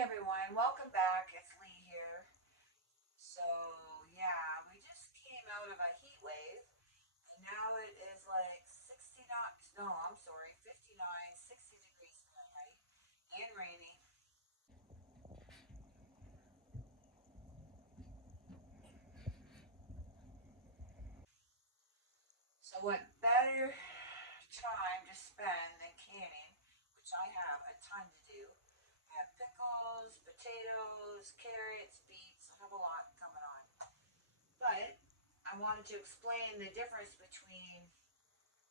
everyone, welcome back. It's Lee here. So, yeah, we just came out of a heat wave and now it is like 69, no, I'm sorry, 59, 60 degrees Fahrenheit and rainy. So, what better time to spend than canning, which I have a ton to do. I have pickles, potatoes, carrots, beets, I have a lot coming on. But I wanted to explain the difference between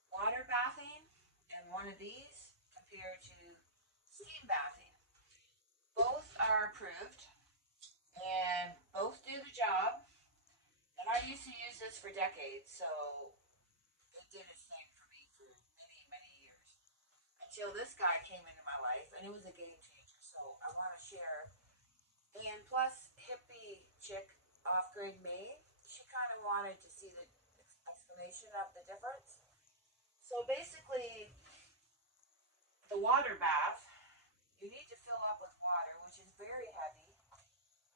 water bathing and one of these compared to steam bathing. Both are approved and both do the job. And I used to use this for decades, so it did its thing for me for many, many years. Until this guy came into my life and it was a game changer. So I want to share. And plus, hippie chick off Greg May, she kind of wanted to see the explanation of the difference. So basically, the water bath, you need to fill up with water, which is very heavy,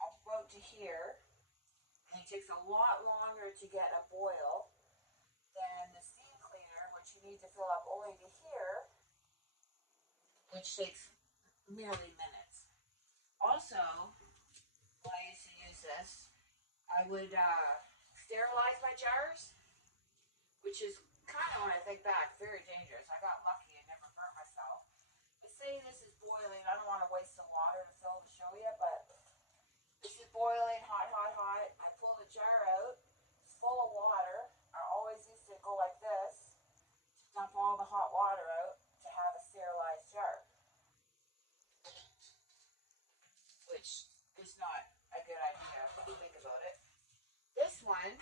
about to here, and it takes a lot longer to get a boil than the steam cleaner, which you need to fill up only to here, which takes merely minutes. Also, when I used to use this, I would sterilize my jars, which is kind of, when I think back, very dangerous. I got lucky and never burnt myself. But say this is boiling, I don't want to waste the water to fill to show you, but this is boiling, hot, hot, hot. I pull the jar out. It's full of water. I always used to go like this to dump all the hot water out to have a sterilized jar, which is not a good idea when you think about it. This one,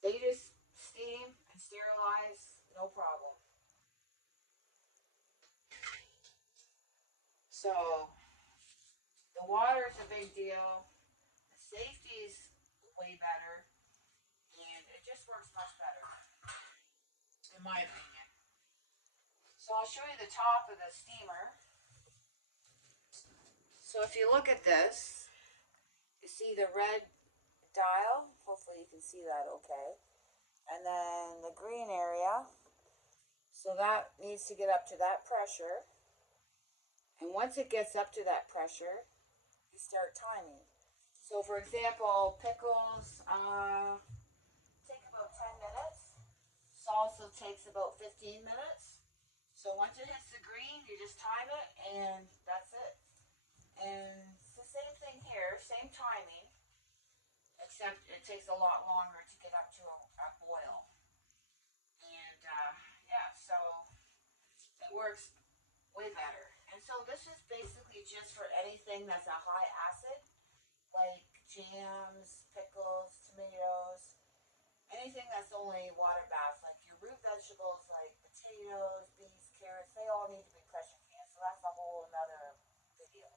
they just steam and sterilize, no problem. So the water is a big deal. The safety's way better, and it just works much better, in my opinion. So I'll show you the top of the steamer. So if you look at this, you see the red dial. Hopefully you can see that okay. And then the green area. So that needs to get up to that pressure. And once it gets up to that pressure, you start timing. So for example, pickles take about 10 minutes. Salsa takes about 15 minutes. So once it hits the green, you just time it and that's it. And it's the same thing here, same timing, except it takes a lot longer to get up to a boil. And yeah, so it works way better. And so this is basically just for anything that's a high acid, like jams, pickles, tomatoes, anything that's only water bath, like your root vegetables like potatoes, beets, carrots, they all need to be pressure canned. So that's a whole another video.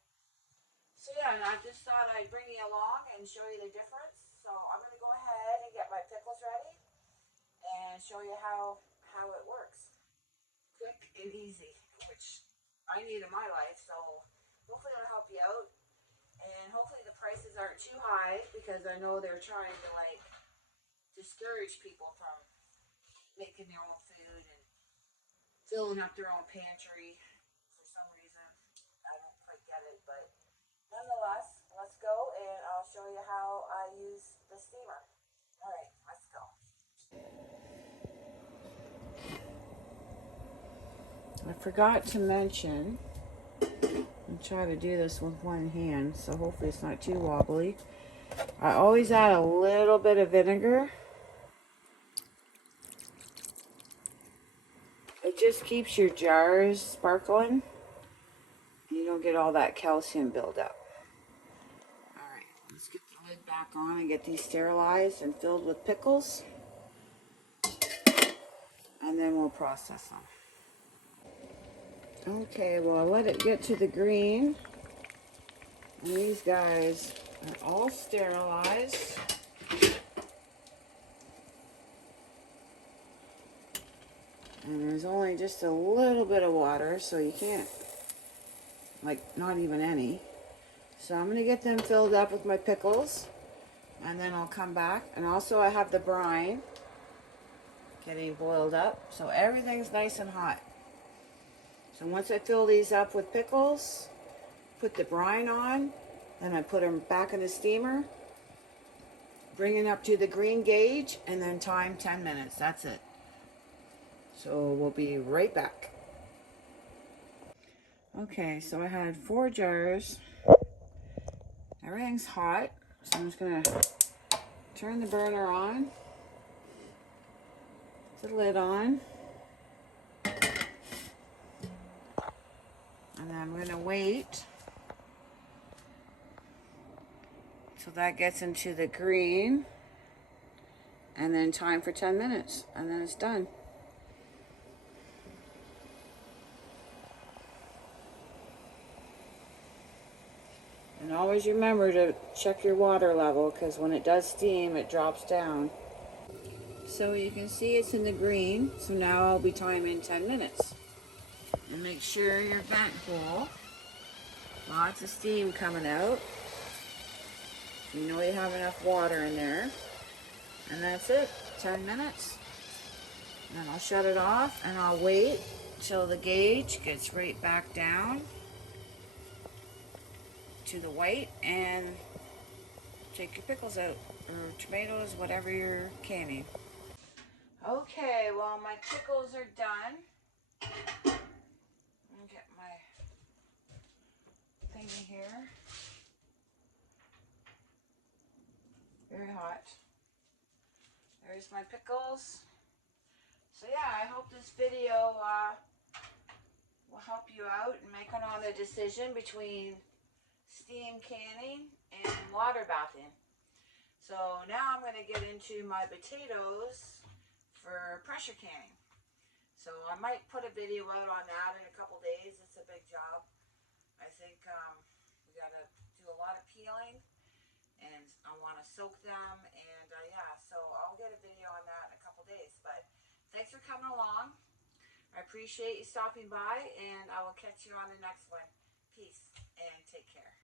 So yeah, and I just thought I'd bring you along and show you the difference. So I'm gonna go ahead and get my pickles ready and show you how it works. Quick and easy, which I need in my life. So hopefully it'll help you out. And hopefully the prices aren't too high because I know they're trying to like discourage people from making their own food and filling up their own pantry for some reason. I don't quite get it, but nonetheless, let's go and I'll show you how I use the steamer. All right, let's go. I forgot to mention, I'm trying to do this with one hand, so hopefully it's not too wobbly. I always add a little bit of vinegar. It just keeps your jars sparkling. You don't get all that calcium buildup. Alright, let's get the lid back on and get these sterilized and filled with pickles. And then we'll process them. Okay, well I let it get to the green. And these guys are all sterilized. And there's only just a little bit of water, so you can't, like, not even any. So I'm going to get them filled up with my pickles, and then I'll come back. And also I have the brine getting boiled up, so everything's nice and hot. So once I fill these up with pickles, put the brine on, then I put them back in the steamer, bring it up to the green gauge, and then time 10 minutes. That's it. So we'll be right back. Okay, so I had 4 jars. Everything's hot, so I'm just gonna turn the burner on, put the lid on, and then I'm gonna wait till that gets into the green, and then time for 10 minutes, and then it's done. And always remember to check your water level, because when it does steam, it drops down. So you can see it's in the green, so now I'll be timing 10 minutes. And make sure your vent hole, lots of steam coming out. You know you have enough water in there. And that's it, 10 minutes. And then I'll shut it off and I'll wait till the gauge gets right back down to the white, and take your pickles out, or tomatoes, whatever you're canning. Okay, well my pickles are done. Let me get my thingy here. Very hot. There's my pickles. So yeah, I hope this video will help you out in making on a decision between steam canning and water bathing. So now I'm going to get into my potatoes for pressure canning. So I might put a video out on that in a couple days. It's a big job. I think we got to do a lot of peeling, and I want to soak them, and yeah, so I'll get a video on that in a couple days. But thanks for coming along. I appreciate you stopping by, and I will catch you on the next one. Peace and take care.